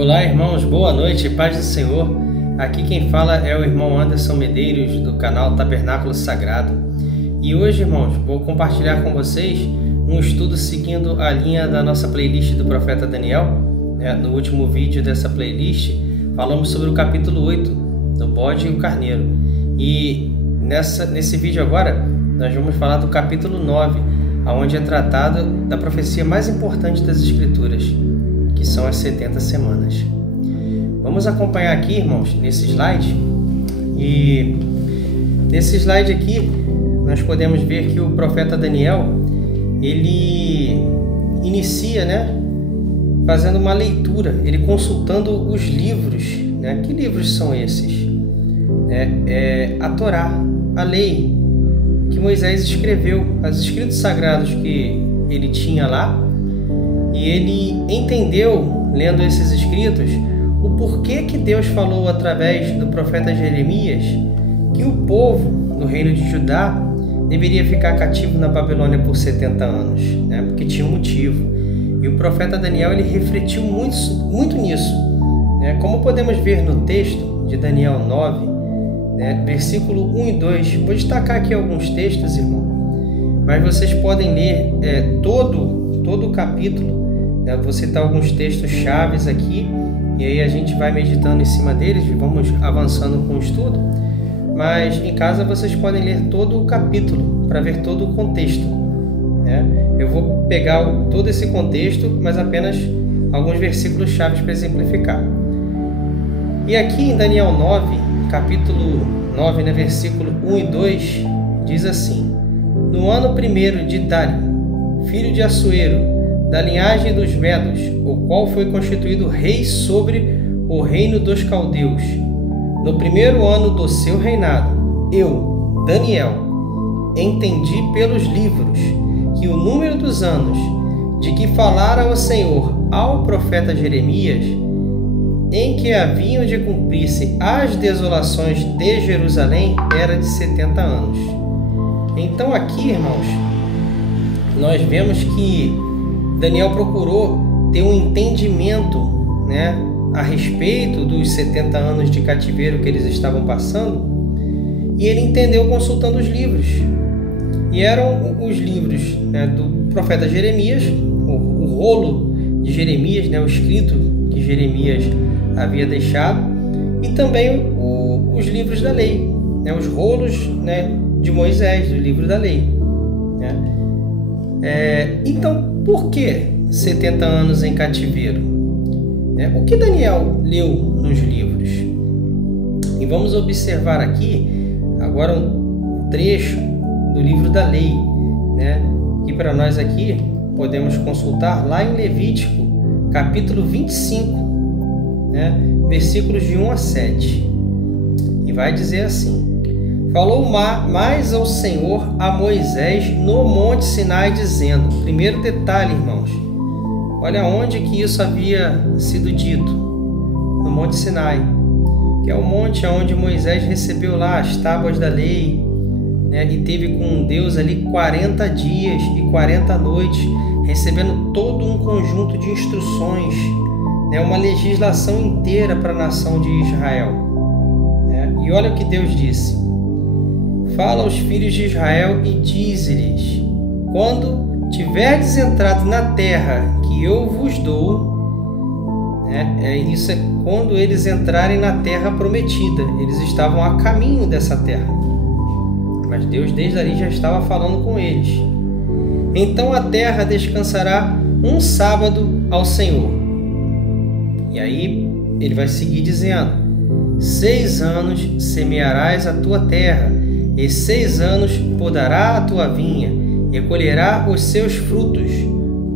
Olá, irmãos, boa noite, paz do Senhor. Aqui quem fala é o irmão Anderson Medeiros, do canal Tabernáculo Sagrado. E hoje, irmãos, vou compartilhar com vocês um estudo seguindo a linha da nossa playlist do profeta Daniel. No último vídeo dessa playlist, falamos sobre o capítulo 8, do bode e o carneiro. E nesse vídeo agora, nós vamos falar do capítulo 9, onde é tratado da profecia mais importante das Escrituras, que são as 70 semanas. Vamos acompanhar aqui, irmãos, nesse slide. E nesse slide aqui, nós podemos ver que o profeta Daniel, ele inicia, fazendo uma leitura, ele consultando os livros. Que livros são esses? A Torá, a lei que Moisés escreveu, os escritos sagrados que ele tinha lá. E ele entendeu, lendo esses escritos, o porquê que Deus falou através do profeta Jeremias que o povo do reino de Judá deveria ficar cativo na Babilônia por 70 anos, porque tinha um motivo. E o profeta Daniel ele refletiu muito nisso. Como podemos ver no texto de Daniel 9, versículo 1 e 2. Vou destacar aqui alguns textos, irmão, mas vocês podem ler todo o capítulo. Vou citar alguns textos chaves aqui, e aí a gente vai meditando em cima deles e vamos avançando com o estudo. Mas em casa vocês podem ler todo o capítulo para ver todo o contexto. Eu vou pegar todo esse contexto, mas apenas alguns versículos chaves para exemplificar. E aqui em Daniel 9, capítulo 9, versículo 1 e 2, diz assim: No ano 1º de Dário, filho de Assuero, da linhagem dos Medos, o qual foi constituído rei sobre o reino dos caldeus. No 1º ano do seu reinado, eu, Daniel, entendi pelos livros que o número dos anos de que falara o Senhor ao profeta Jeremias, em que haviam de cumprir-se as desolações de Jerusalém, era de 70 anos. Então aqui, irmãos, nós vemos que Daniel procurou ter um entendimento, a respeito dos 70 anos de cativeiro que eles estavam passando, e ele entendeu consultando os livros. E eram os livros do profeta Jeremias, o rolo de Jeremias, o escrito que Jeremias havia deixado, e também os livros da lei, os rolos de Moisés, do livro da lei. Então, por que 70 anos em cativeiro? O que Daniel leu nos livros? E vamos observar aqui agora um trecho do livro da lei, que para nós aqui podemos consultar lá em Levítico, capítulo 25, versículos de 1 a 7. E vai dizer assim: Falou mais ao Senhor a Moisés no Monte Sinai, dizendo... Primeiro detalhe, irmãos, olha onde que isso havia sido dito. No Monte Sinai, que é o monte onde Moisés recebeu lá as tábuas da lei, e teve com Deus ali 40 dias e 40 noites, recebendo todo um conjunto de instruções, uma legislação inteira para a nação de Israel. E olha o que Deus disse: Fala aos filhos de Israel e dize-lhes: Quando tiverdes entrado na terra que eu vos dou, isso é quando eles entrarem na terra prometida. Eles estavam a caminho dessa terra, mas Deus desde ali já estava falando com eles. Então a terra descansará um sábado ao Senhor. E aí ele vai seguir dizendo: 6 anos semearás a tua terra, e 6 anos podará a tua vinha, e colherá os seus frutos.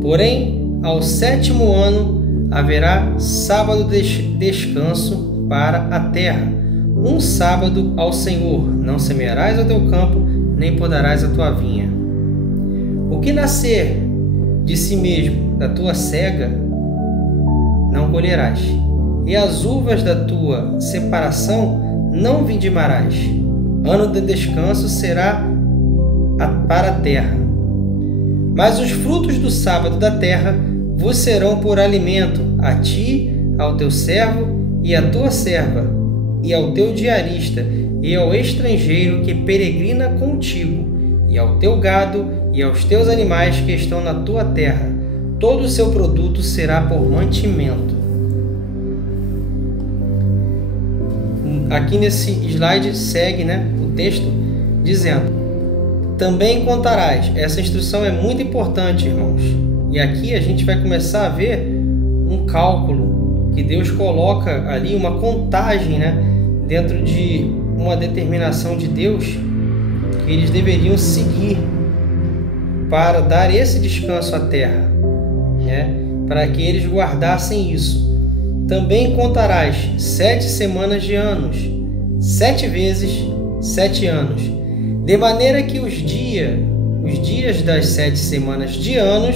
Porém, ao 7º ano haverá sábado de descanso para a terra, um sábado ao Senhor. Não semearás o teu campo, nem podarás a tua vinha. O que nascer de si mesmo da tua cega, não colherás, e as uvas da tua separação não vindimarás. Ano de descanso será para a terra. Mas os frutos do sábado da terra vos serão por alimento, a ti, ao teu servo e à tua serva, e ao teu diarista, e ao estrangeiro que peregrina contigo, e ao teu gado, e aos teus animais que estão na tua terra. Todo o seu produto será por mantimento. Aqui nesse slide segue, o texto dizendo: também contarás. Essa instrução é muito importante, irmãos. E aqui a gente vai começar a ver um cálculo que Deus coloca ali, uma contagem, dentro de uma determinação de Deus que eles deveriam seguir para dar esse descanso à terra, para que eles guardassem isso. Também contarás 7 semanas de anos, 7 vezes 7 anos, de maneira que os dias das 7 semanas de anos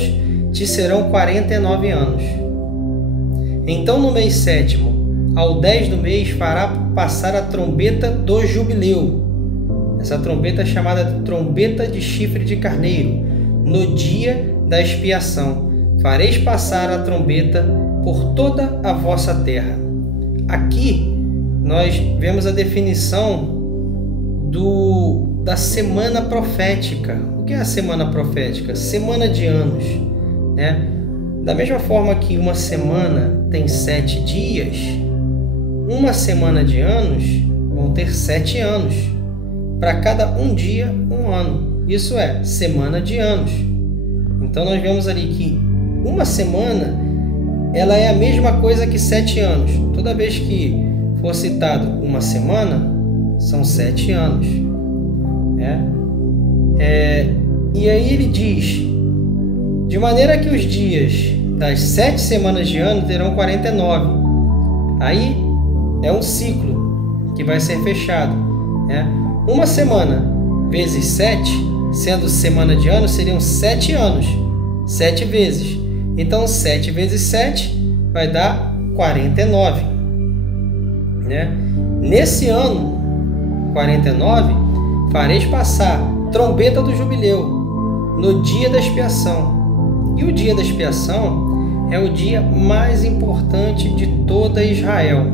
te serão 49 anos. Então, no mês 7º, ao 10 do mês, fará passar a trombeta do jubileu. Essa trombeta é chamada de trombeta de chifre de carneiro. No dia da expiação, fareis passar a trombeta por toda a vossa terra. Aqui, nós vemos a definição da semana profética. O que é a semana profética? Semana de anos, Da mesma forma que uma semana tem 7 dias, uma semana de anos vão ter 7 anos. Para cada um dia, um ano. Isso é semana de anos. Então nós vemos ali que uma semana ela é a mesma coisa que 7 anos. Toda vez que for citado uma semana, são 7 anos. E aí ele diz: de maneira que os dias das 7 semanas de ano terão 49. Aí é um ciclo que vai ser fechado. Uma semana vezes 7, sendo semana de ano, seriam 7 anos. 7 vezes. Então 7 vezes 7 vai dar 49. Nesse ano 49, fareis passar trombeta do jubileu no dia da expiação. E o dia da expiação é o dia mais importante de toda Israel.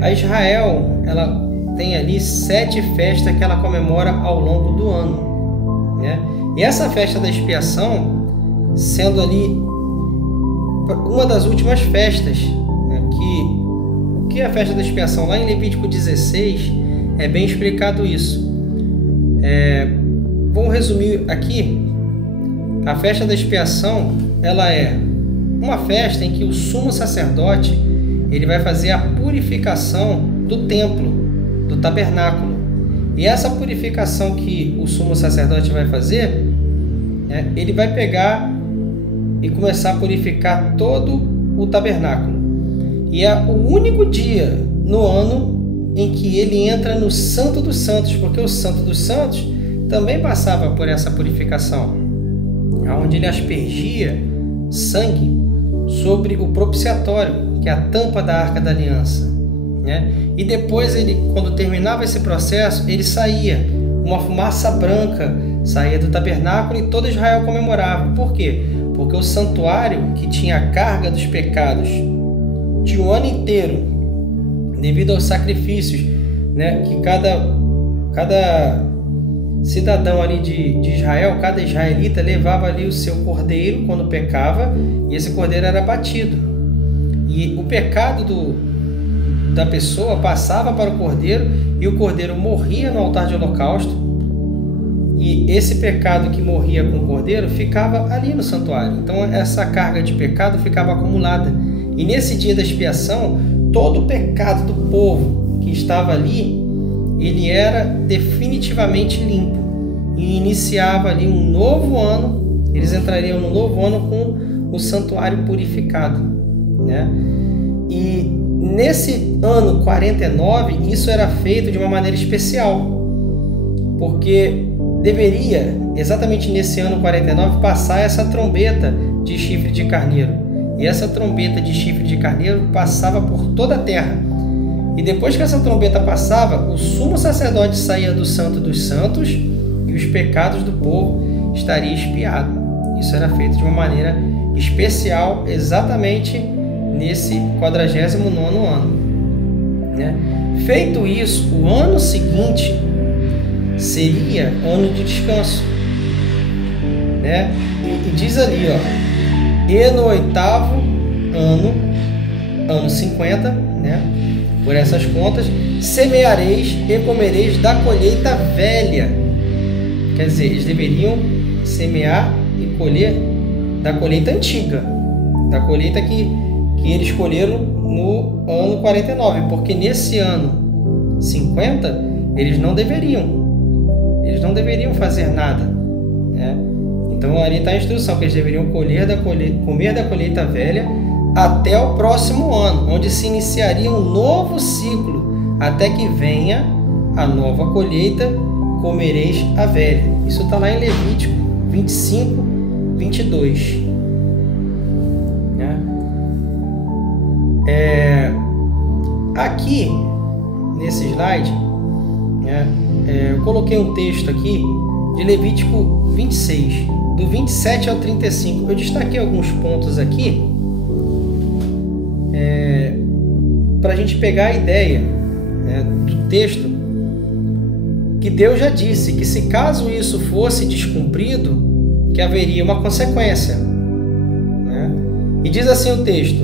A Israel, ela tem ali 7 festas que ela comemora ao longo do ano. E essa festa da expiação, sendo ali uma das últimas festas, o que é a festa da expiação? Lá em Levítico 16 é bem explicado isso. Vamos resumir aqui. A festa da expiação, ela é uma festa em que o sumo sacerdote ele vai fazer a purificação do templo, do tabernáculo. E essa purificação que o sumo sacerdote vai fazer, ele vai pegar e começar a purificar todo o tabernáculo. E é o único dia no ano em que ele entra no Santo dos Santos, porque o Santo dos Santos também passava por essa purificação, onde ele aspergia sangue sobre o propiciatório, que é a tampa da Arca da Aliança. E depois, quando terminava esse processo, ele saía, uma fumaça branca saía do tabernáculo e todo Israel comemorava. Por quê? Porque o santuário, que tinha a carga dos pecados de um ano inteiro, devido aos sacrifícios, que cada cidadão ali de Israel, cada israelita levava ali o seu cordeiro quando pecava, e esse cordeiro era abatido. E o pecado da pessoa passava para o cordeiro, e o cordeiro morria no altar de holocausto, e esse pecado que morria com o cordeiro ficava ali no santuário. Então essa carga de pecado ficava acumulada. E nesse dia da expiação, todo o pecado do povo que estava ali, ele era definitivamente limpo. E iniciava ali um novo ano, eles entrariam no novo ano com o santuário purificado. E nesse ano 49, isso era feito de uma maneira especial, porque deveria, exatamente nesse ano 49, passar essa trombeta de chifre de carneiro. E essa trombeta de chifre de carneiro passava por toda a terra. E depois que essa trombeta passava, o sumo sacerdote saía do Santo dos Santos e os pecados do povo estariam expiados. Isso era feito de uma maneira especial, exatamente nesse 49º ano, né? Feito isso, o ano seguinte seria ano de descanso, né? E diz ali, ó, e no 8º ano 50, né? Por essas contas, semeareis e comereis da colheita velha. Quer dizer, eles deveriam semear e colher da colheita antiga, da colheita que eles colheram no ano 49, porque nesse ano 50 eles não deveriam fazer nada, né? Então ali está a instrução que eles deveriam comer da colheita velha até o próximo ano, onde se iniciaria um novo ciclo, até que venha a nova colheita, comereis a velha. Isso está lá em Levítico 25, 22. Né? Aqui, nesse slide, né, eu coloquei um texto aqui de Levítico 26, do 27 ao 35. Eu destaquei alguns pontos aqui para a gente pegar a ideia, né, do texto, que Deus já disse que se caso isso fosse descumprido, que haveria uma consequência, né? E diz assim o texto: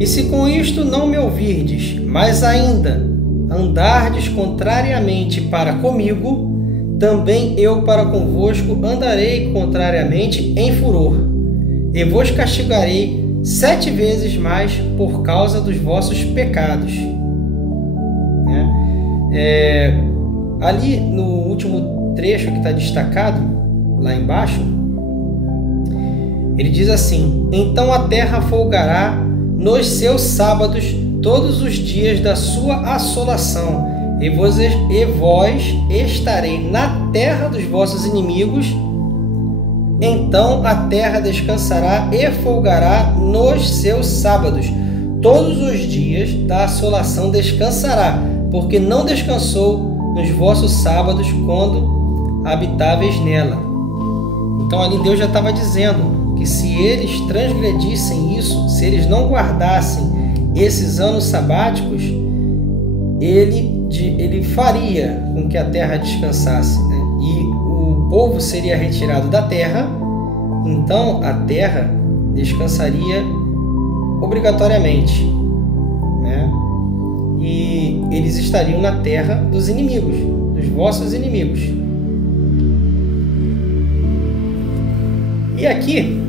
e se com isto não me ouvirdes, mas ainda andardes contrariamente para comigo, também eu para convosco andarei contrariamente em furor, e vos castigarei 7 vezes mais por causa dos vossos pecados. Né? Ali no último trecho que está destacado, lá embaixo, ele diz assim: então a terra folgará nos seus sábados todos os dias da sua assolação, e vós estarei na terra dos vossos inimigos. Então a terra descansará e folgará nos seus sábados. Todos os dias da assolação descansará, porque não descansou nos vossos sábados quando habitáveis nela. Então ali Deus já estava dizendo que se eles transgredissem isso, se eles não guardassem esses anos sabáticos, ele faria com que a terra descansasse, né? E o povo seria retirado da terra, então a terra descansaria obrigatoriamente, né? E eles estariam na terra dos inimigos, dos vossos inimigos. E aqui,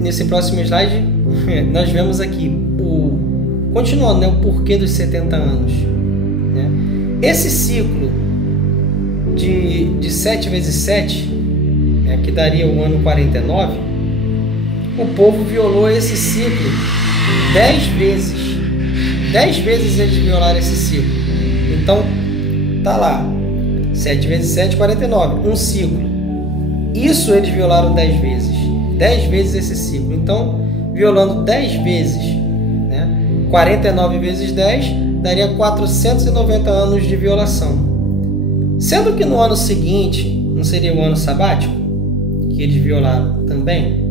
nesse próximo slide, nós vemos aqui, continuando, né, o porquê dos 70 anos. Né? Esse ciclo de 7 vezes 7, né, que daria o ano 49, o povo violou esse ciclo 10 vezes. 10 vezes eles violaram esse ciclo. Então, tá lá, 7 vezes 7, 49, um ciclo. Isso eles violaram 10 vezes. 10 vezes esse ciclo. Então, violando 10 vezes, né, 49 vezes 10, daria 490 anos de violação. Sendo que no ano seguinte, não seria o ano sabático, que eles violaram também?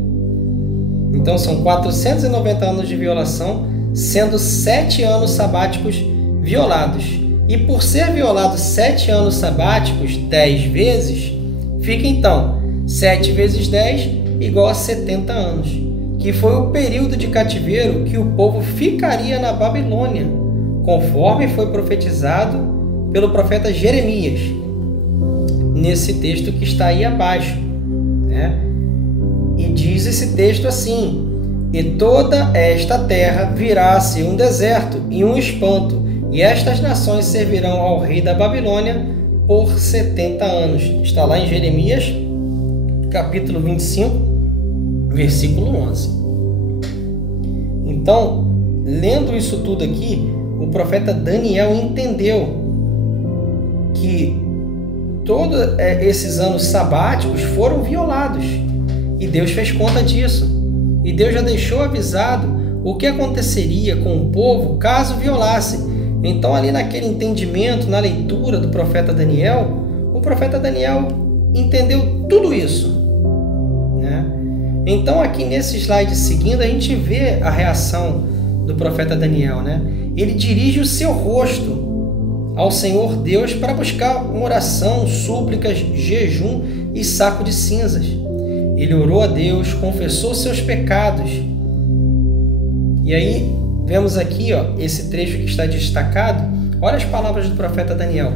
Então, são 490 anos de violação, sendo 7 anos sabáticos violados. E por ser violado 7 anos sabáticos 10 vezes, fica então 7 vezes 10 igual a 70 anos, que foi o período de cativeiro que o povo ficaria na Babilônia, conforme foi profetizado pelo profeta Jeremias, nesse texto que está aí abaixo, né? E diz esse texto assim: e toda esta terra virá a ser um deserto e um espanto, e estas nações servirão ao rei da Babilônia por 70 anos. Está lá em Jeremias, capítulo 25, versículo 11. Então, lendo isso tudo aqui, o profeta Daniel entendeu que todos esses anos sabáticos foram violados. E Deus fez conta disso. E Deus já deixou avisado o que aconteceria com o povo caso violasse. Então, ali naquele entendimento, na leitura do profeta Daniel, o profeta Daniel entendeu tudo isso, né? Então, aqui nesse slide seguindo, a gente vê a reação do profeta Daniel, né? Ele dirige o seu rosto ao Senhor Deus para buscar uma oração, súplicas, jejum e saco de cinzas. Ele orou a Deus, confessou seus pecados. E aí vemos aqui, ó, esse trecho que está destacado. Olha as palavras do profeta Daniel.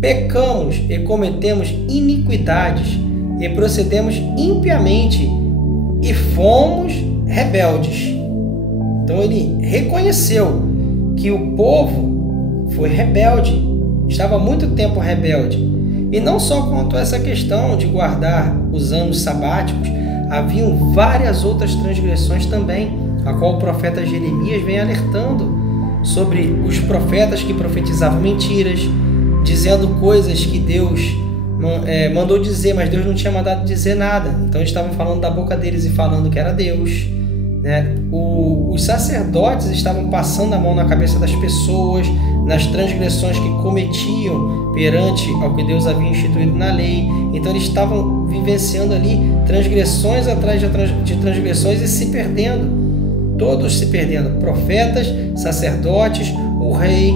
Pecamos e cometemos iniquidades e procedemos impiamente e fomos rebeldes. Então ele reconheceu que o povo foi rebelde, estava há muito tempo rebelde. E não só quanto a essa questão de guardar os anos sabáticos, haviam várias outras transgressões também, a qual o profeta Jeremias vem alertando sobre os profetas que profetizavam mentiras, dizendo coisas que Deus mandou dizer, mas Deus não tinha mandado dizer nada. Então eles estavam falando da boca deles e falando que era Deus, né? Os sacerdotes estavam passando a mão na cabeça das pessoas, nas transgressões que cometiam perante ao que Deus havia instituído na lei. Então eles estavam vivenciando ali transgressões atrás de transgressões e se perdendo, todos se perdendo, profetas, sacerdotes, o rei.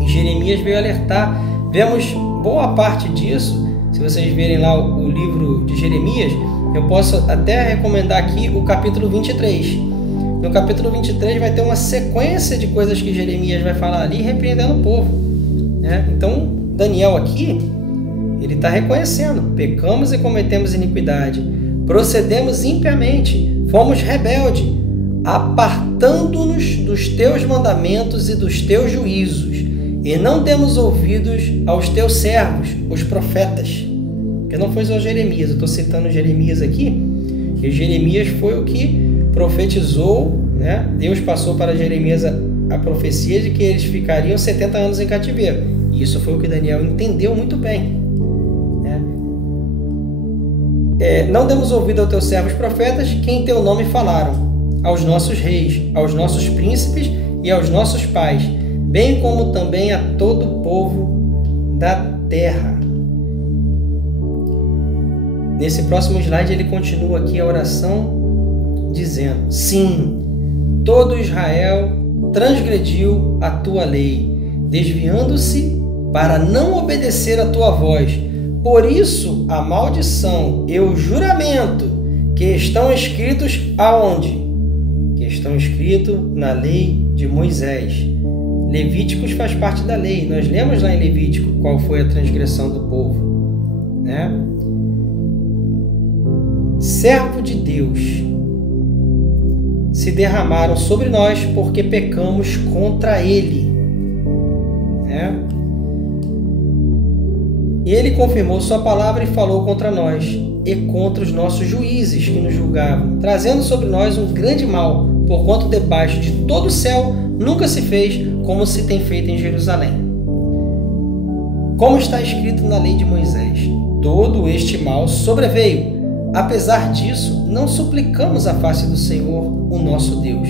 E Jeremias veio alertar. Vemos boa parte disso, se vocês verem lá o livro de Jeremias. Eu posso até recomendar aqui o capítulo 23. No capítulo 23 vai ter uma sequência de coisas que Jeremias vai falar ali, repreendendo o povo, né? Então, Daniel aqui, ele está reconhecendo: pecamos e cometemos iniquidade, procedemos impiamente, fomos rebeldes, apartando-nos dos teus mandamentos e dos teus juízos, e não demos ouvidos aos teus servos, os profetas. Porque não foi só Jeremias, eu estou citando Jeremias aqui, e Jeremias foi o que profetizou, né? Deus passou para Jeremias a profecia de que eles ficariam 70 anos em cativeiro. E isso foi o que Daniel entendeu muito bem, né? Não demos ouvido aos teus servos profetas, que em teu nome falaram, aos nossos reis, aos nossos príncipes e aos nossos pais, bem como também a todo o povo da terra. Nesse próximo slide ele continua aqui a oração dizendo: sim, todo Israel transgrediu a tua lei, desviando-se para não obedecer a tua voz. Por isso a maldição e o juramento que estão escritos aonde? Que estão escritos na lei de Moisés. Levíticos faz parte da lei. Nós lemos lá em Levítico qual foi a transgressão do povo, né? Servo de Deus, se derramaram sobre nós porque pecamos contra Ele, né? E Ele confirmou sua palavra e falou contra nós e contra os nossos juízes que nos julgavam, trazendo sobre nós um grande mal, porquanto debaixo de todo o céu nunca se fez como se tem feito em Jerusalém. Como está escrito na lei de Moisés, todo este mal sobreveio. Apesar disso, não suplicamos a face do Senhor, o nosso Deus,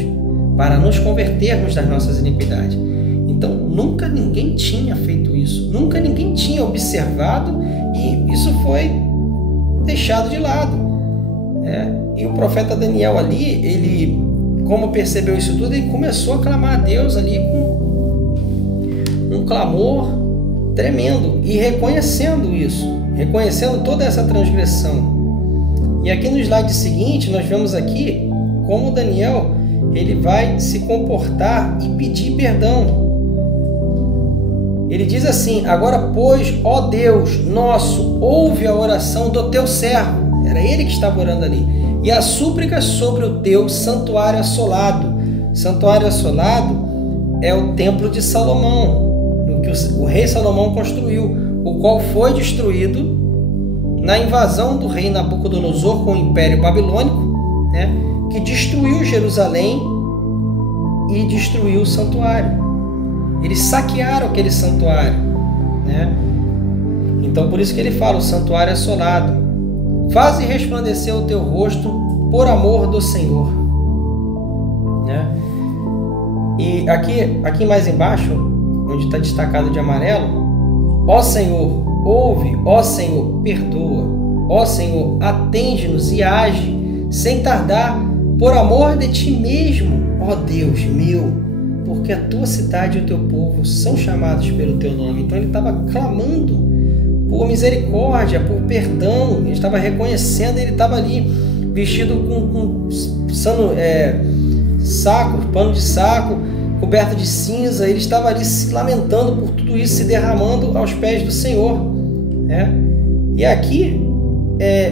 para nos convertermos das nossas iniquidades. Então, nunca ninguém tinha feito isso, nunca ninguém tinha observado, e isso foi deixado de lado. E o profeta Daniel ali, ele, como percebeu isso tudo, ele começou a clamar a Deus ali com um clamor tremendo e reconhecendo isso, reconhecendo toda essa transgressão. E aqui no slide seguinte, nós vemos aqui como Daniel ele vai se comportar e pedir perdão. Ele diz assim: agora, pois, ó Deus nosso, ouve a oração do teu servo. Era ele que estava orando ali. E a súplica sobre o teu santuário assolado. Santuário assolado é o templo de Salomão, no que o rei Salomão construiu, o qual foi destruído na invasão do rei Nabucodonosor com o Império Babilônico, né, que destruiu Jerusalém e destruiu o santuário. Eles saquearam aquele santuário, né? Então por isso que ele fala, o santuário assolado. Faze resplandecer o teu rosto por amor do Senhor, né? E aqui mais embaixo, onde está destacado de amarelo, ó Senhor, ouve, ó Senhor, perdoa, ó Senhor, atende-nos e age, sem tardar, por amor de ti mesmo, ó Deus meu, porque a tua cidade e o teu povo são chamados pelo teu nome. Então ele estava clamando por misericórdia, por perdão, ele estava reconhecendo, ele estava ali vestido com saco, pano de saco, coberto de cinza, ele estava ali se lamentando por tudo isso, se derramando aos pés do Senhor, né? E aqui,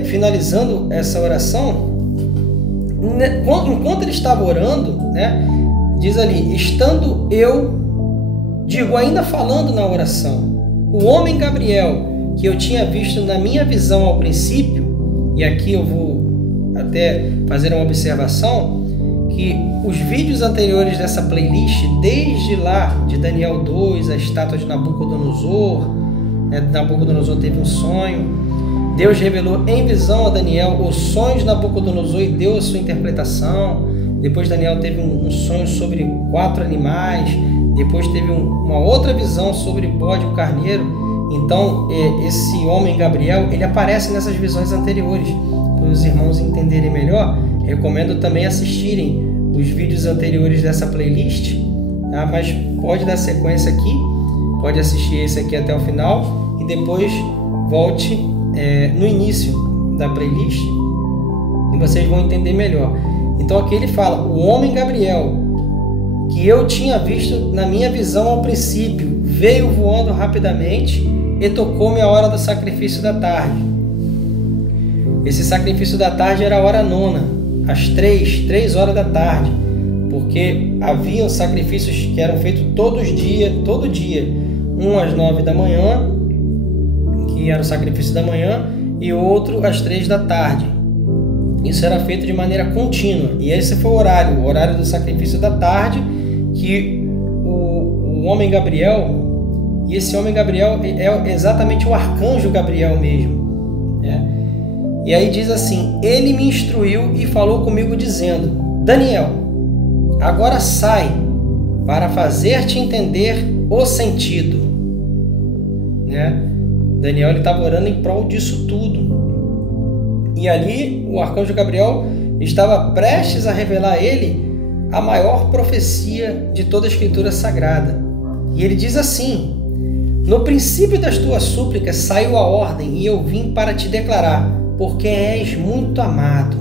finalizando essa oração, enquanto ele estava orando, né, diz ali, estando ainda falando na oração, o homem Gabriel, que eu tinha visto na minha visão ao princípio, e aqui eu vou até fazer uma observação, que os vídeos anteriores dessa playlist, desde lá de Daniel 2, a estátua de Nabucodonosor, né, Nabucodonosor teve um sonho, Deus revelou em visão a Daniel os sonhos de Nabucodonosor e deu a sua interpretação. Depois Daniel teve um sonho sobre 4 animais, depois teve uma outra visão sobre o bode e o carneiro. Então esse homem Gabriel, ele aparece nessas visões anteriores. Para os irmãos entenderem melhor, recomendo também assistirem os vídeos anteriores dessa playlist, tá? Mas pode dar sequência aqui, pode assistir esse aqui até o final e depois volte no início da playlist e vocês vão entender melhor. Então aqui ele fala, o homem Gabriel, que eu tinha visto na minha visão ao princípio, veio voando rapidamente e tocou-me a hora do sacrifício da tarde. Esse sacrifício da tarde era a hora 9, às 3 horas da tarde, porque haviam sacrifícios que eram feitos todo dia, um às 9 da manhã, que era o sacrifício da manhã, e outro às 3 da tarde. Isso era feito de maneira contínua, e esse foi o horário do sacrifício da tarde, que o homem Gabriel, e esse homem Gabriel é exatamente o arcanjo Gabriel mesmo, né? E aí diz assim, ele me instruiu e falou comigo dizendo, Daniel, agora sai para fazer-te entender o sentido, né? Daniel estava orando em prol disso tudo. E ali o arcanjo Gabriel estava prestes a revelar a ele a maior profecia de toda a Escritura Sagrada. E ele diz assim, no princípio das tuas súplicas saiu a ordem e eu vim para te declarar, porque és muito amado.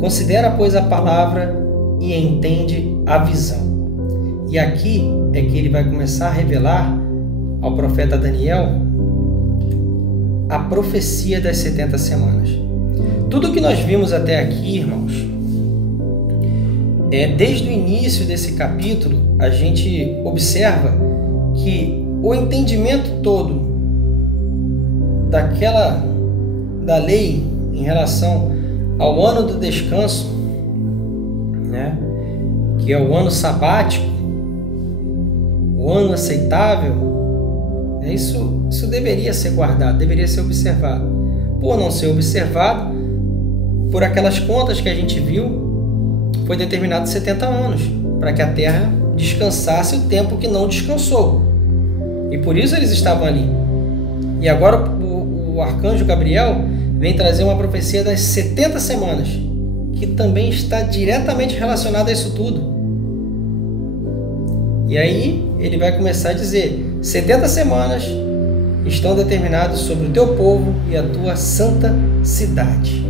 Considera, pois, a palavra e entende a visão. E aqui é que ele vai começar a revelar ao profeta Daniel a profecia das 70 semanas. Tudo que nós vimos até aqui, irmãos, desde o início desse capítulo, a gente observa que o entendimento todo da lei em relação ao ano do descanso, né, que é o ano sabático, o ano aceitável, isso deveria ser guardado, deveria ser observado. Por não ser observado, por aquelas contas que a gente viu, foi determinado 70 anos, para que a terra descansasse o tempo que não descansou. E por isso eles estavam ali. E agora o arcanjo Gabriel vem trazer uma profecia das 70 semanas, que também está diretamente relacionada a isso tudo. E aí ele vai começar a dizer, 70 semanas estão determinadas sobre o teu povo e a tua santa cidade.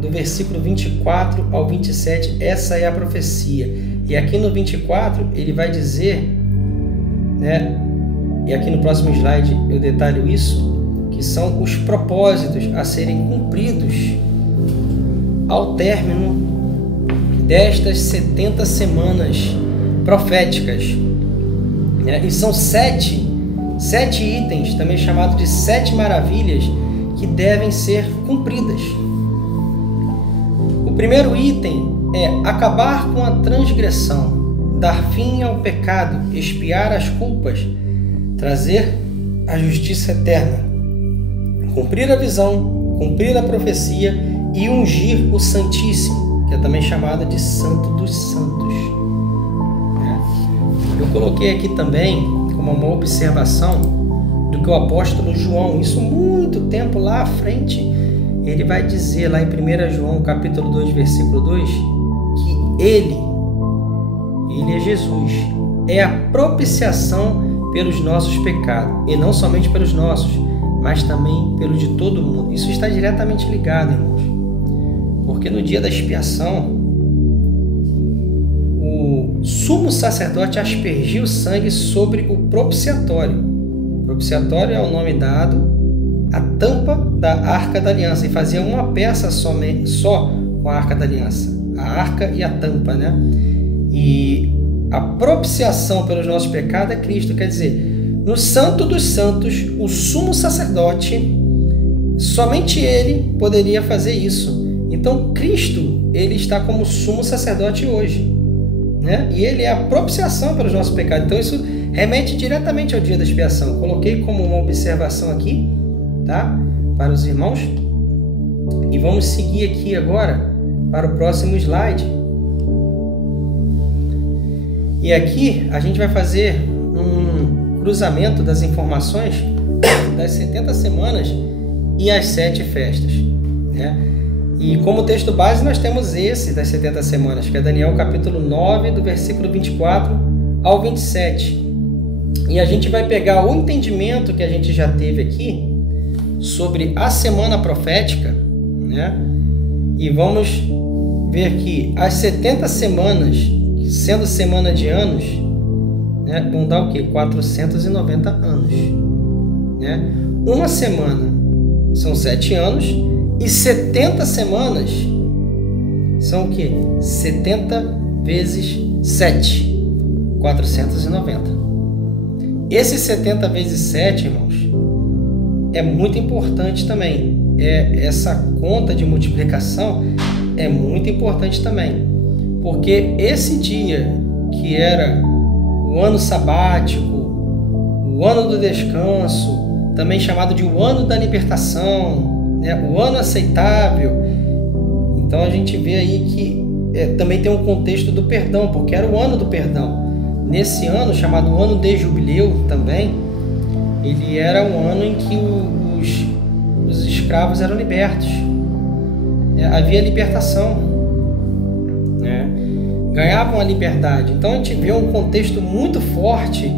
Do versículo 24 ao 27, essa é a profecia. E aqui no 24 ele vai dizer, né, e aqui no próximo slide eu detalho isso, que são os propósitos a serem cumpridos ao término destas 70 semanas proféticas, né? E são sete itens, também chamados de 7 maravilhas, que devem ser cumpridas. O primeiro item é acabar com a transgressão, dar fim ao pecado, expiar as culpas, trazer a justiça eterna, cumprir a visão, cumprir a profecia e ungir o Santíssimo, que é também chamado de Santo dos Santos. Eu coloquei aqui também como uma observação do que o apóstolo João, isso muito tempo lá à frente, ele vai dizer lá em 1 João capítulo 2, versículo 2, que ele é Jesus, é a propiciação pelos nossos pecados, e não somente pelos nossos, mas também pelo de todo mundo. Isso está diretamente ligado, irmãos, porque no dia da expiação, o sumo sacerdote aspergiu sangue sobre o propiciatório. O propiciatório é o nome dado à tampa da Arca da Aliança, e fazia uma peça só com a Arca da Aliança, a arca e a tampa, né? E a propiciação pelos nossos pecados é Cristo, quer dizer, no Santo dos Santos, o sumo sacerdote, somente ele poderia fazer isso. Então, Cristo, ele está como sumo sacerdote hoje, né? E ele é a propiciação pelos nossos pecados. Então, isso remete diretamente ao dia da expiação. Coloquei como uma observação aqui, tá? Para os irmãos. E vamos seguir aqui agora para o próximo slide. E aqui a gente vai fazer um cruzamento das informações das 70 semanas e as 7 festas, né? E como texto base nós temos esse das 70 semanas, que é Daniel capítulo 9, do versículo 24 ao 27. E a gente vai pegar o entendimento que a gente já teve aqui sobre a semana profética, né? E vamos ver que as 70 semanas, sendo semana de anos, né, vão dar o quê? 490 anos, né? Uma semana são 7 anos e 70 semanas são o quê? 70 vezes 7, 490. Esses 70 vezes 7, irmãos, é muito importante também. Essa conta de multiplicação é muito importante também, porque esse dia que era o ano sabático, o ano do descanso, também chamado de o ano da libertação, né? O ano aceitável, então a gente vê aí que também tem um contexto do perdão, porque era o ano do perdão. Nesse ano, chamado ano de jubileu também, ele era um ano em que os escravos eram libertos, havia libertação, né? Ganhavam a liberdade. Então a gente vê um contexto muito forte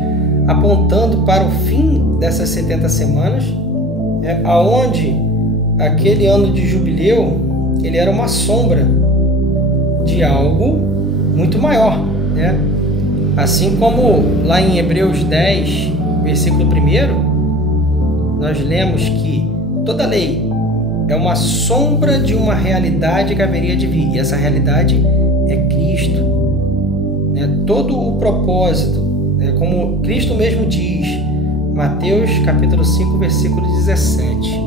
apontando para o fim dessas 70 semanas, aonde aquele ano de jubileu ele era uma sombra de algo muito maior, né? Assim como lá em Hebreus 10, versículo 1, nós lemos que toda lei é uma sombra de uma realidade que haveria de vir, e essa realidade é Cristo, né? Todo o propósito, né? Como Cristo mesmo diz, Mateus capítulo 5, versículo 17,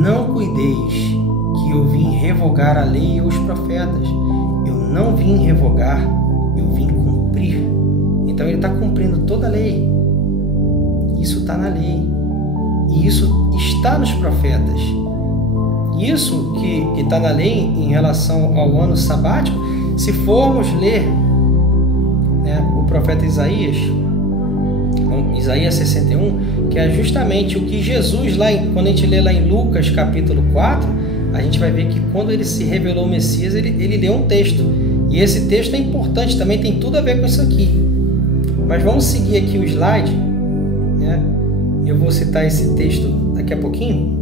não cuideis que eu vim revogar a lei e os profetas. Eu não vim revogar, eu vim cumprir. Então ele está cumprindo toda a lei. Isso está na lei. E isso está nos profetas. Isso que está na lei em relação ao ano sabático, se formos ler, né, o profeta Isaías, Isaías 61, que é justamente o que Jesus, quando a gente lê lá em Lucas capítulo 4, a gente vai ver que quando ele se revelou o Messias, ele leu um texto. E esse texto é importante, também tem tudo a ver com isso aqui. Mas vamos seguir aqui o slide, né? Eu vou citar esse texto daqui a pouquinho,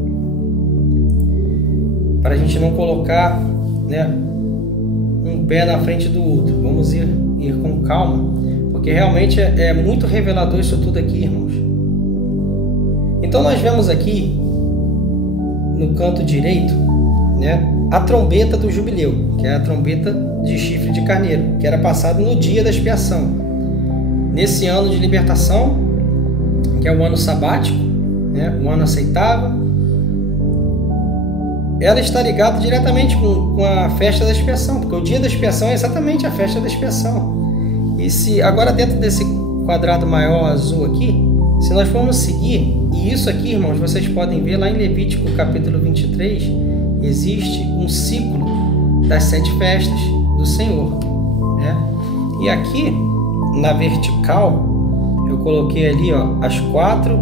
para a gente não colocar, né, um pé na frente do outro. Vamos ir com calma, porque realmente é muito revelador isso tudo aqui, irmãos. Então nós vemos aqui, no canto direito, né, a trombeta do jubileu, que é a trombeta de chifre de carneiro, que era passada no dia da expiação. Nesse ano de libertação, que é o ano sabático, né, o ano aceitável, ela está ligada diretamente com a festa da expiação, porque o dia da expiação é exatamente a festa da expiação. E agora dentro desse quadrado maior azul aqui, se nós formos seguir, e isso aqui, irmãos, vocês podem ver lá em Levítico capítulo 23, existe um ciclo das 7 festas do Senhor, né? E aqui, na vertical, eu coloquei ali, ó, as 4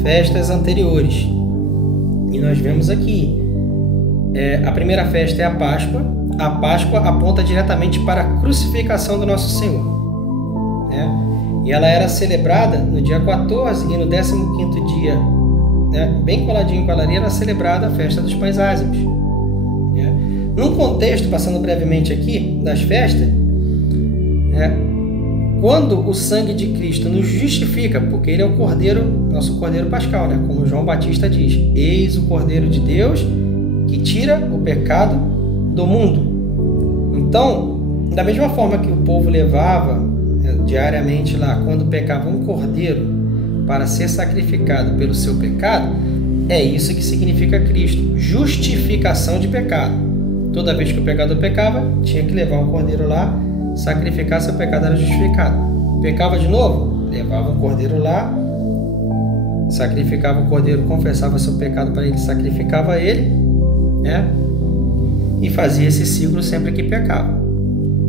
festas anteriores. E nós vemos aqui A primeira festa é a Páscoa. A Páscoa aponta diretamente para a crucificação do nosso Senhor, né? E ela era celebrada no dia 14 e no 15º dia, né? Bem coladinho com a lareira, era celebrada a festa dos pães ázimos, né? Num contexto, passando brevemente aqui, das festas, né? Quando o sangue de Cristo nos justifica, porque ele é o Cordeiro, nosso Cordeiro Pascal, né? Como João Batista diz: eis o Cordeiro de Deus que tira o pecado do mundo. Então, da mesma forma que o povo levava diariamente lá, quando pecava, um cordeiro para ser sacrificado pelo seu pecado, é isso que significa Cristo: justificação de pecado. Toda vez que o pecador pecava, tinha que levar um cordeiro lá, sacrificar, seu pecado era justificado. Pecava de novo, levava um cordeiro lá, sacrificava o cordeiro, confessava seu pecado para ele, sacrificava ele, né? E fazia esse ciclo sempre que pecava.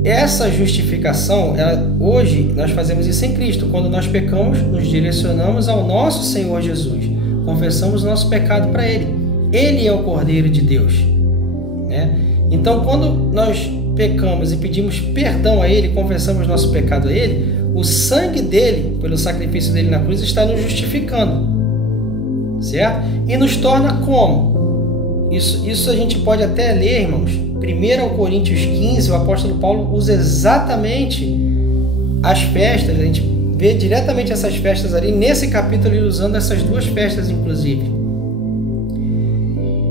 Essa justificação, hoje nós fazemos isso em Cristo. Quando nós pecamos, nos direcionamos ao nosso Senhor Jesus, confessamos o nosso pecado para Ele. Ele é o Cordeiro de Deus, né? Então, quando nós pecamos e pedimos perdão a Ele, confessamos nosso pecado a Ele, o sangue dele, pelo sacrifício dele na cruz, está nos justificando, certo? E nos torna como? Isso a gente pode até ler, irmãos. 1 Coríntios 15, o apóstolo Paulo usa exatamente as festas, a gente vê diretamente essas festas ali, nesse capítulo, ele usando essas duas festas, inclusive.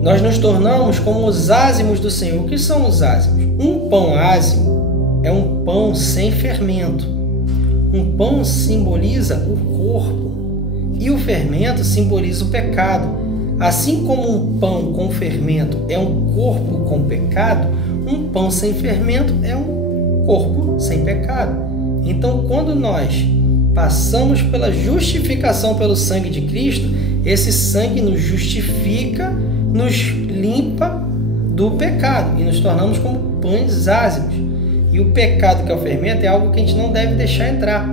Nós nos tornamos como os ázimos do Senhor. O que são os ázimos? Um pão ázimo é um pão sem fermento. Um pão simboliza o corpo e o fermento simboliza o pecado. Assim como um pão com fermento é um corpo com pecado, um pão sem fermento é um corpo sem pecado. Então, quando nós passamos pela justificação pelo sangue de Cristo, esse sangue nos justifica, nos limpa do pecado e nos tornamos como pães ázimos. E o pecado, que é o fermento, é algo que a gente não deve deixar entrar,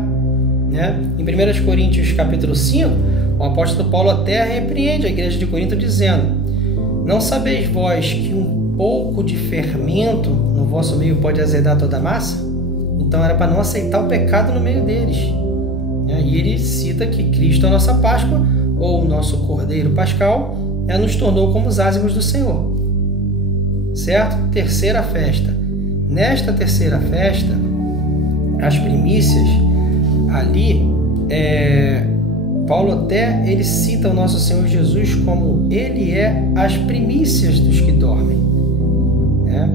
né? Em 1 Coríntios capítulo 5, o apóstolo Paulo até repreende a igreja de Corinto dizendo: não sabeis vós que um pouco de fermento no vosso meio pode azedar toda a massa? Então era para não aceitar o pecado no meio deles. E ele cita que Cristo, a nossa Páscoa, ou o nosso Cordeiro Pascal, nos tornou como os ázimos do Senhor. Certo? Terceira festa. Nesta terceira festa, as primícias, ali, Paulo até ele cita o nosso Senhor Jesus como ele é as primícias dos que dormem, né?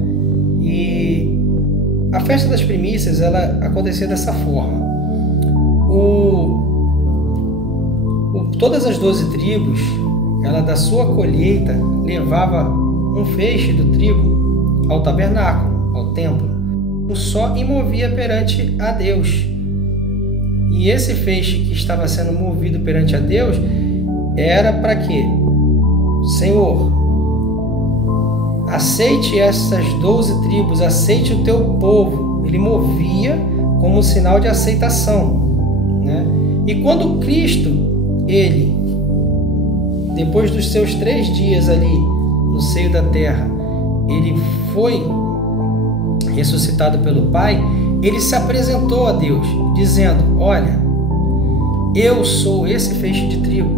E a festa das primícias, ela acontecia dessa forma. Todas as 12 tribos, ela da sua colheita levava um feixe do trigo ao tabernáculo, ao templo, um só, e movia perante a Deus. E esse feixe que estava sendo movido perante a Deus era para quê? Senhor, aceite essas 12 tribos, aceite o teu povo. Ele movia como um sinal de aceitação, né? E quando Cristo, ele, depois dos seus 3 dias ali no seio da terra, ele foi ressuscitado pelo Pai, ele se apresentou a Deus, dizendo: olha, eu sou esse feixe de trigo,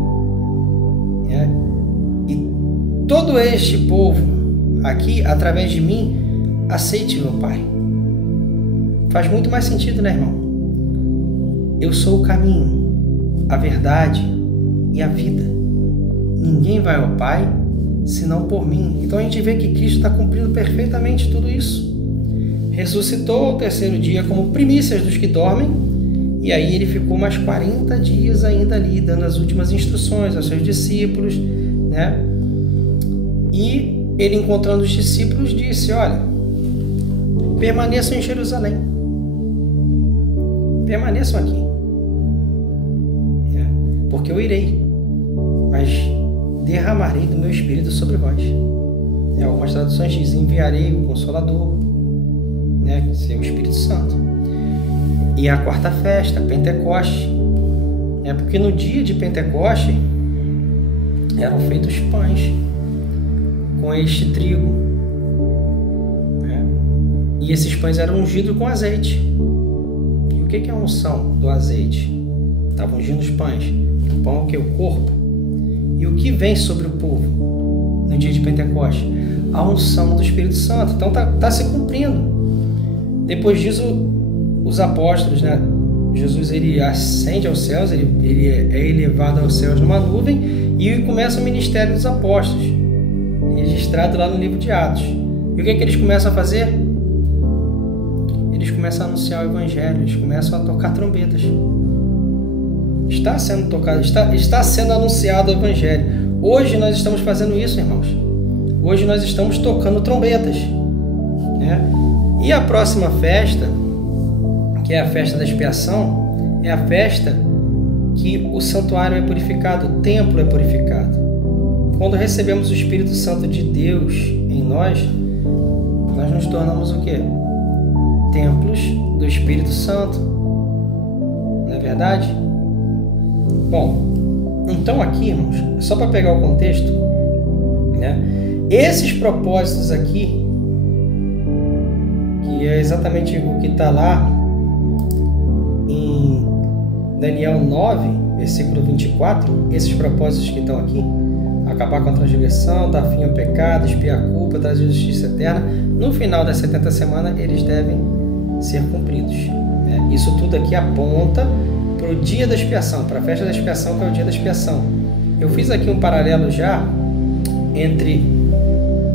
e todo este povo aqui, através de mim, aceite meu Pai. Faz muito mais sentido, né, irmão? Eu sou o caminho, a verdade e a vida. Ninguém vai ao Pai senão por mim. Então a gente vê que Cristo está cumprindo perfeitamente tudo isso. Ressuscitou ao 3º dia como primícias dos que dormem, e aí ele ficou mais 40 dias ainda ali, dando as últimas instruções aos seus discípulos, né? E ele, encontrando os discípulos, disse: olha, permaneçam em Jerusalém, permaneçam aqui, porque eu irei, mas derramarei do meu Espírito sobre vós. Algumas traduções dizem: enviarei o Consolador, que seria o Espírito Santo. E a quarta festa, Pentecoste, porque no dia de Pentecoste eram feitos pães com este trigo, E esses pães eram ungidos com azeite. E o que é a unção do azeite? Estavam ungindo os pães. O pão é o que? O corpo. E o que vem sobre o povo no dia de Pentecostes? A unção do Espírito Santo. Então está se cumprindo. Depois disso, os apóstolos, né? Jesus ele ascende aos céus, ele é elevado aos céus numa nuvem e começa o ministério dos apóstolos, registrado lá no livro de Atos. E o que eles começam a fazer? Eles começam a anunciar o Evangelho, eles começam a tocar trombetas. Está sendo tocado, está sendo anunciado o Evangelho. Hoje nós estamos fazendo isso, irmãos. Hoje nós estamos tocando trombetas, né? E a próxima festa, que é a festa da expiação, é a festa que o santuário é purificado, o templo é purificado. Quando recebemos o Espírito Santo de Deus em nós nos tornamos o quê? Templos do Espírito Santo. Não é verdade? Bom, então aqui, irmãos, só para pegar o contexto, né? Esses propósitos aqui, que é exatamente o que está lá em Daniel 9, versículo 24, esses propósitos que estão aqui, acabar com a transgressão, dar fim ao pecado, expiar a culpa, trazer justiça eterna, no final das 70 semanas eles devem ser cumpridos, né? Isso tudo aqui aponta para o dia da expiação, para a festa da expiação, que é o dia da expiação. Eu fiz aqui um paralelo já entre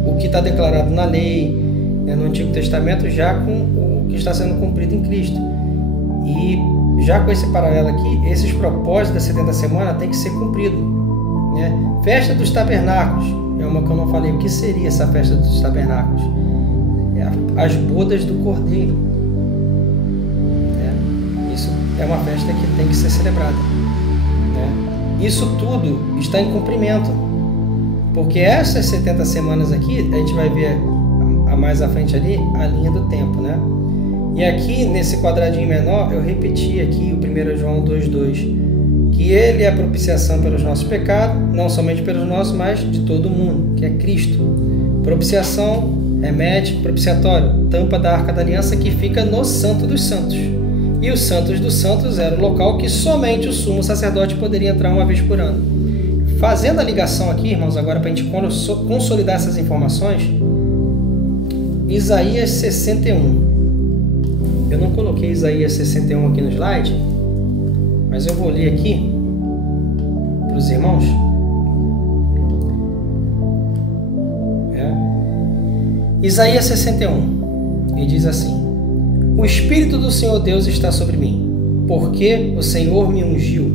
o que está declarado na lei, né, no Antigo Testamento, já com o que está sendo cumprido em Cristo. E já com esse paralelo aqui, esses propósitos das 70 semanas têm que ser cumpridos, né? Festa dos tabernáculos é uma que eu não falei. O que seria essa festa dos tabernáculos? É as bodas do Cordeiro, né? Isso é uma festa que tem que ser celebrada, né? Isso tudo está em cumprimento, porque essas 70 semanas aqui, a gente vai ver mais à frente ali a linha do tempo, né? E aqui nesse quadradinho menor eu repeti aqui o 1 João 2,2, que ele é a propiciação pelos nossos pecados, não somente pelos nossos, mas de todo mundo, que é Cristo. Propiciação, remete, propiciatório, tampa da Arca da Aliança, que fica no Santo dos Santos. E os Santos dos Santos era o local que somente o sumo sacerdote poderia entrar uma vez por ano. Fazendo a ligação aqui, irmãos, agora para a gente consolidar essas informações, Isaías 61. Eu não coloquei Isaías 61 aqui no slide, mas eu vou ler aqui para os irmãos. Isaías 61, ele diz assim: O Espírito do Senhor Deus está sobre mim, porque o Senhor me ungiu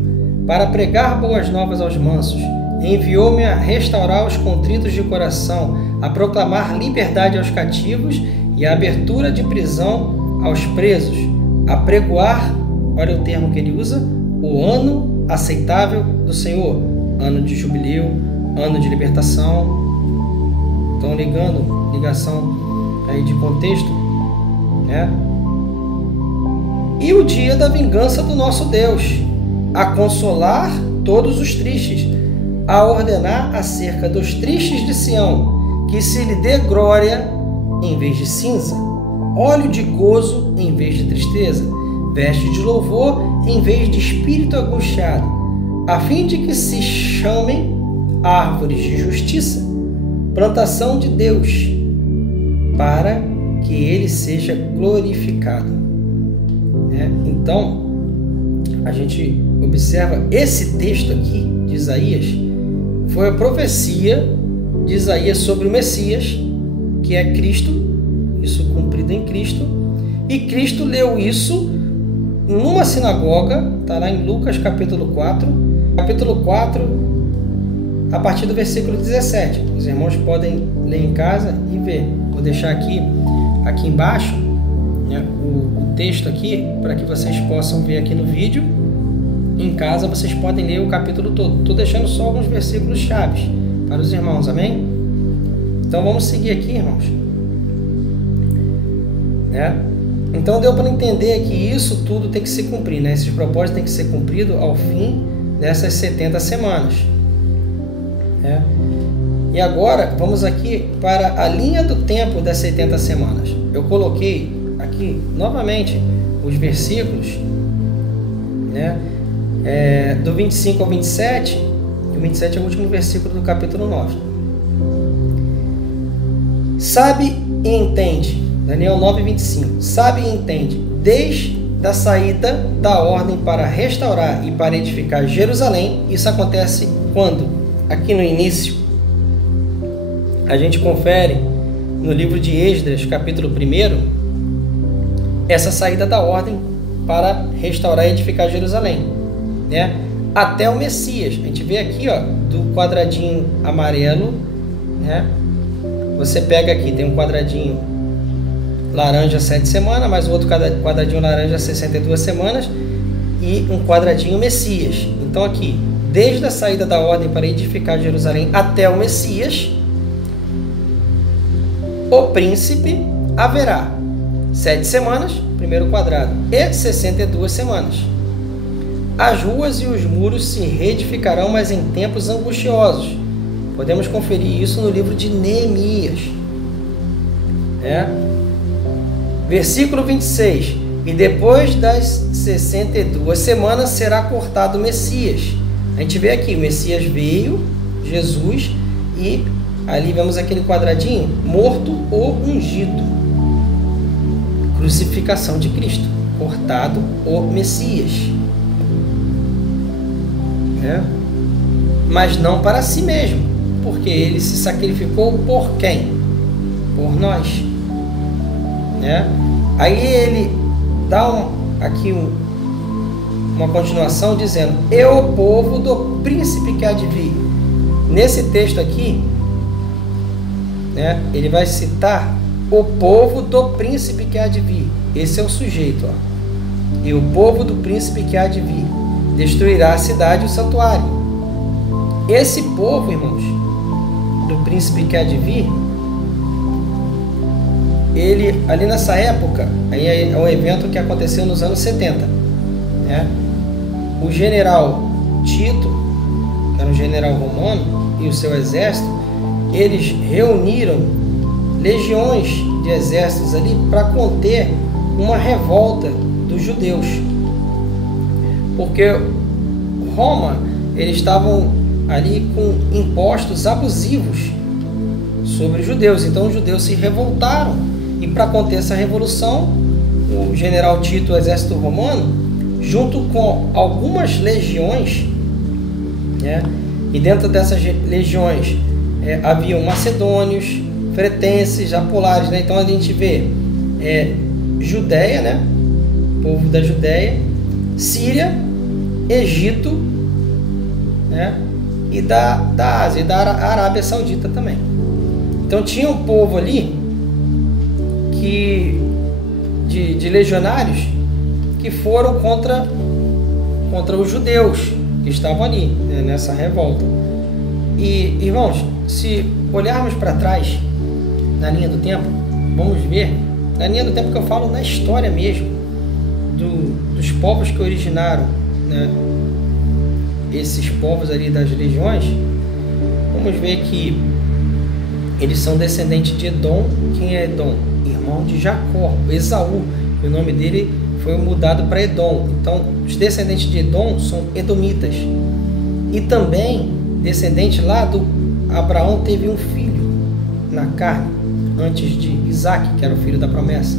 para pregar boas novas aos mansos, enviou-me a restaurar os contritos de coração, a proclamar liberdade aos cativos e a abertura de prisão aos presos, a pregoar, olha o termo que ele usa, o ano aceitável do Senhor, ano de jubileu, ano de libertação. Estão ligação aí de contexto, né? E o dia da vingança do nosso Deus, a consolar todos os tristes, a ordenar acerca dos tristes de Sião, que se lhe dê glória em vez de cinza, óleo de gozo em vez de tristeza, veste de louvor em vez de espírito angustiado, a fim de que se chamem árvores de justiça, plantação de Deus, para que ele seja glorificado. Então, a gente observa esse texto aqui de Isaías, foi a profecia de Isaías sobre o Messias, que é Cristo, isso cumprido em Cristo, e Cristo leu isso numa sinagoga, está lá em Lucas capítulo 4, a partir do versículo 17. Os irmãos podem ler em casa e ver. Vou deixar aqui embaixo, né, o texto aqui, para que vocês possam ver aqui no vídeo. Em casa vocês podem ler o capítulo todo. Estou deixando só alguns versículos chaves para os irmãos, amém? Então vamos seguir aqui, irmãos. Então deu para entender que isso tudo tem que se cumprir, né? Esses propósitos têm que ser cumpridos ao fim dessas 70 semanas. E agora vamos aqui para a linha do tempo das 70 semanas. Eu coloquei aqui novamente os versículos, né, do 25 ao 27. O 27 é o último versículo do capítulo 9. Sabe e entende, Daniel 9, 25. Sabe e entende, desde a saída da ordem para restaurar e para edificar Jerusalém. Isso acontece quando? Aqui no início, a gente confere no livro de Esdras, capítulo 1, essa saída da ordem para restaurar e edificar Jerusalém, né? Até o Messias. A gente vê aqui, ó, do quadradinho amarelo, né? Você pega aqui, tem um quadradinho laranja 7 semanas, mais o outro quadradinho laranja 62 semanas e um quadradinho Messias. Então aqui, desde a saída da ordem para edificar Jerusalém até o Messias, o príncipe haverá 7 semanas, primeiro quadrado, e 62 semanas. As ruas e os muros se reedificarão, mas em tempos angustiosos. Podemos conferir isso no livro de Neemias. Versículo 26. E depois das 62 semanas será cortado o Messias. A gente vê aqui, o Messias veio, Jesus, e ali vemos aquele quadradinho, morto ou ungido. Crucificação de Cristo. Cortado o Messias. Mas não para si mesmo, porque ele se sacrificou por quem? Por nós. Aí ele dá aqui uma continuação dizendo: e o povo do príncipe que há de vir. Nesse texto aqui, ele vai citar o povo do príncipe que há de vir. Esse é o sujeito, ó. E o povo do príncipe que há de vir destruirá a cidade e o santuário. Esse povo, irmãos, do príncipe que há de vir, ele, ali nessa época, aí é um evento que aconteceu nos anos 70. O general Tito, que era um general romano, e o seu exército, eles reuniram legiões de exércitos ali para conter uma revolta dos judeus. Porque Roma, eles estavam ali com impostos abusivos sobre os judeus. Então os judeus se revoltaram, e para conter essa revolução, o general Tito, o exército romano, junto com algumas legiões, e dentro dessas legiões haviam macedônios, fretenses, apolares, Então a gente vê Judéia, povo da Judéia, Síria, Egito, e da Ásia, e da Arábia Saudita também. Então tinha um povo ali de legionários que foram contra os judeus que estavam ali, nessa revolta. E, irmãos, se olharmos para trás na linha do tempo, vamos ver, na linha do tempo que eu falo, na história mesmo, dos povos que originaram, esses povos ali das legiões, vamos ver que eles são descendentes de Edom. Quem é Edom? Irmão de Jacó, Esaú. O nome dele foi mudado para Edom. Então, os descendentes de Edom são edomitas. E também, descendente lá do Abraão teve um filho na carne, antes de Isaac, que era o filho da promessa.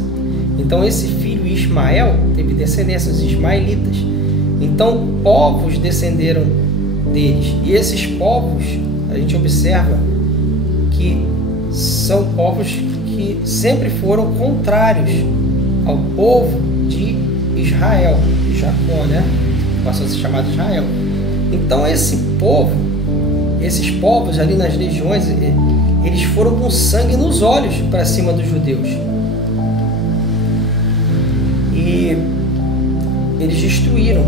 Então, esse filho Ismael teve descendência, os ismaelitas. Então, povos descenderam deles. E esses povos, a gente observa que são povos que sempre foram contrários ao povo de Israel, de Jacó, passou a ser chamado Israel. Então esses povos ali nas legiões, eles foram com sangue nos olhos para cima dos judeus. E eles destruíram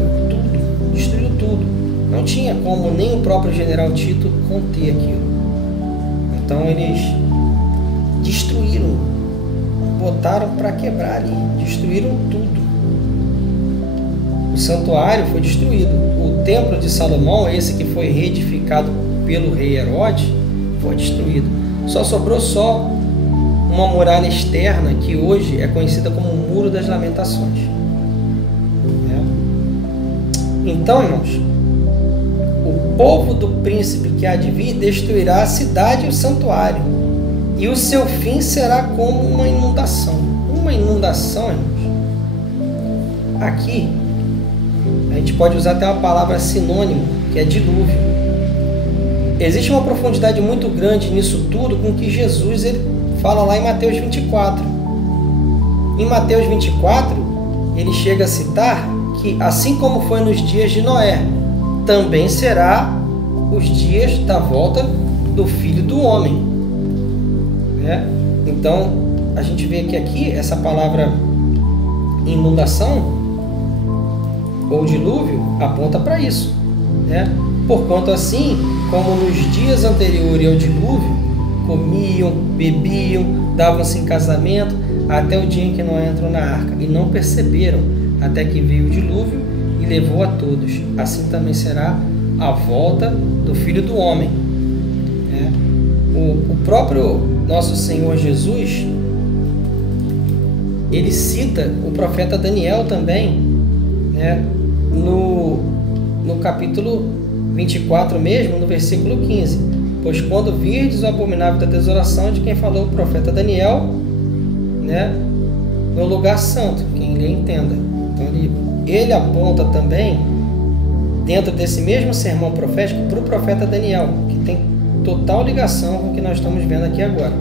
tudo. Não tinha como nem o próprio general Tito conter aquilo. Então eles destruíram, botaram para quebrar ali, destruíram tudo. O santuário foi destruído. O templo de Salomão, esse que foi reedificado pelo rei Herodes, foi destruído. Só sobrou uma muralha externa que hoje é conhecida como o Muro das Lamentações. Então, irmãos, o povo do príncipe que há de vir destruirá a cidade e o santuário, e o seu fim será como uma inundação. Uma inundação, irmãos. Aqui, a gente pode usar até uma palavra sinônimo, que é dilúvio. Existe uma profundidade muito grande nisso tudo com que Jesus ele fala lá em Mateus 24. Em Mateus 24, ele chega a citar que, assim como foi nos dias de Noé, também será os dias da volta do Filho do Homem. Então, a gente vê que aqui, essa palavra inundação ou dilúvio aponta para isso. Porquanto assim, como nos dias anteriores ao dilúvio, comiam, bebiam, davam-se em casamento, até o dia em que Noé entrou na arca, e não perceberam, até que veio o dilúvio e levou a todos. Assim também será a volta do Filho do Homem. O próprio nosso Senhor Jesus, ele cita o profeta Daniel também, no capítulo 24 mesmo, no versículo 15. Pois quando virdes o abominável da desolação, de quem falou o profeta Daniel, no lugar santo, quem lhe entenda. Então ele aponta também, dentro desse mesmo sermão profético, para o profeta Daniel, que tem total ligação com o que nós estamos vendo aqui agora.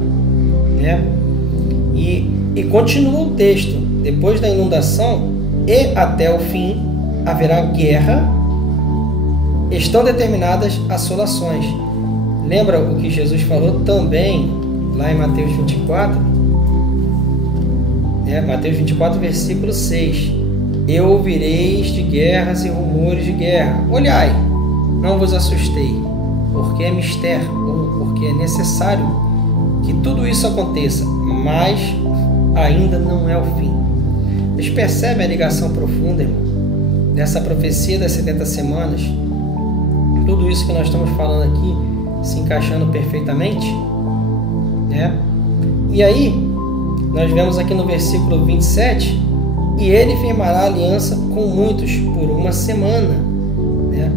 E continua o texto: depois da inundação e até o fim haverá guerra, estão determinadas assolações. Lembra o que Jesus falou também lá em Mateus 24? Mateus 24, versículo 6. E ouvireis de guerras e rumores de guerra. Olhai, não vos assustei, porque é mistério, ou porque é necessário que tudo isso aconteça, mas ainda não é o fim. Vocês percebem a ligação profunda, irmão, dessa profecia das 70 semanas? Tudo isso que nós estamos falando aqui se encaixando perfeitamente, E aí, nós vemos aqui no versículo 27, e ele firmará aliança com muitos por uma semana.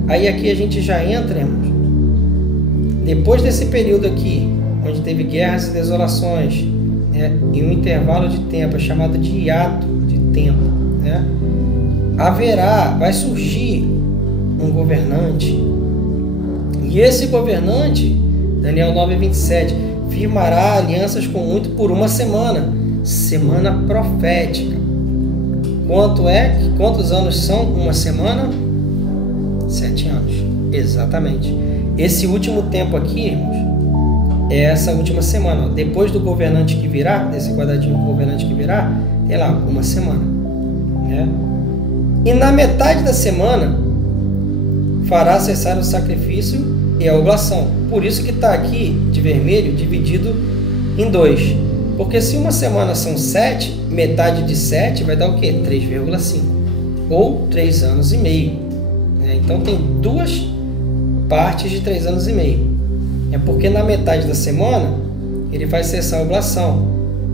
Aí aqui a gente já entra, irmãos, depois desse período aqui, onde teve guerras e desolações, em um intervalo de tempo, é chamado de hiato de tempo, vai surgir um governante, e esse governante, Daniel 9:27, firmará alianças com muito por uma semana profética. Quantos anos são uma semana? 7 anos, exatamente. Esse último tempo aqui, irmãos, é essa última semana. Depois do governante que virá, desse quadradinho do governante que virá, tem lá uma semana. E na metade da semana fará cessar o sacrifício e a oblação. Por isso que está aqui de vermelho, dividido em 2. Porque se uma semana são 7, metade de 7 vai dar o quê? 3,5. Ou 3 anos e meio. Então tem 2 partes de 3 anos e meio. É porque na metade da semana ele vai cessar a oblação.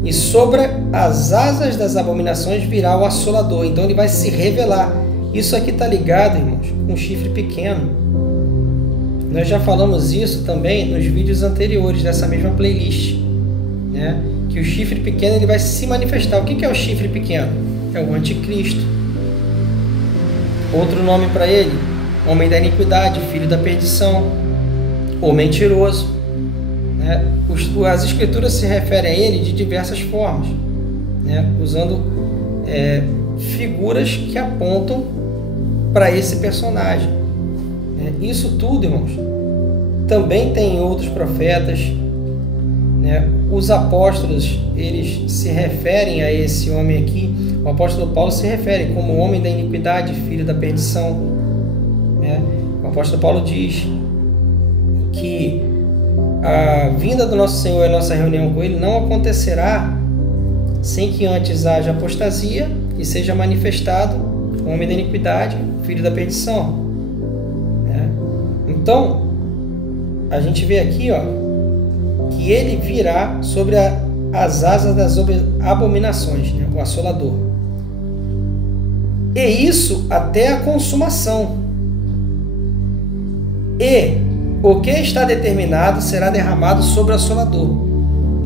E sobre as asas das abominações virá o assolador. Então ele vai se revelar. Isso aqui está ligado, irmãos, com um chifre pequeno. Nós já falamos isso também nos vídeos anteriores dessa mesma playlist, que o chifre pequeno ele vai se manifestar. O que é o chifre pequeno? É o anticristo. Outro nome para ele, homem da iniquidade, filho da perdição, ou mentiroso. As escrituras se referem a ele de diversas formas, usando figuras que apontam para esse personagem. Isso tudo, irmãos, também tem outros profetas, os apóstolos, eles se referem a esse homem aqui. O apóstolo Paulo se refere como homem da iniquidade, filho da perdição. O apóstolo Paulo diz que a vinda do nosso Senhor e a nossa reunião com Ele não acontecerá sem que antes haja apostasia e seja manifestado o homem da iniquidade, filho da perdição. Então, a gente vê aqui, que ele virá sobre as asas das abominações, né? O assolador. E isso até a consumação. E o que está determinado será derramado sobre o assolador,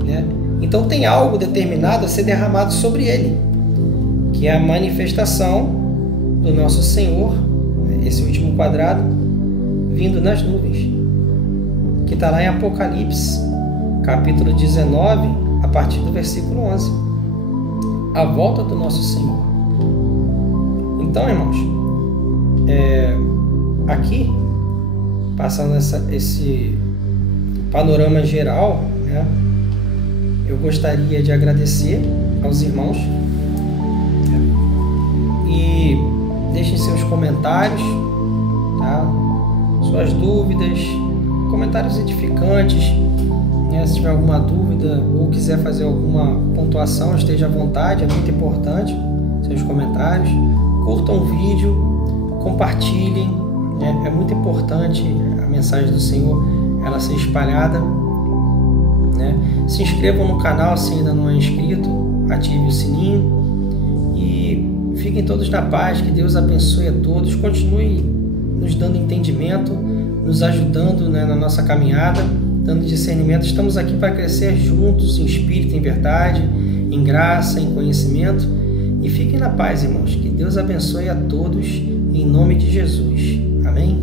né? Então tem algo determinado a ser derramado sobre ele, que é a manifestação do nosso Senhor, esse último quadrado, vindo nas nuvens, que está lá em Apocalipse, capítulo 19, a partir do versículo 11. A volta do nosso Senhor. Então, irmãos, aqui, passando esse panorama geral, né, eu gostaria de agradecer aos irmãos, e deixem seus comentários, tá? Suas dúvidas, comentários edificantes, né? Se tiver alguma dúvida ou quiser fazer alguma pontuação, esteja à vontade, é muito importante seus comentários. Curtam o vídeo, compartilhem, né? É muito importante a mensagem do Senhor ela ser espalhada, né? Se inscrevam no canal se ainda não é inscrito, ative o sininho e fiquem todos na paz. Que Deus abençoe a todos, continue nos dando entendimento, nos ajudando, né, na nossa caminhada, dando discernimento. Estamos aqui para crescer juntos em espírito, em verdade, em graça, em conhecimento. E fiquem na paz, irmãos. Que Deus abençoe a todos em nome de Jesus. Amém?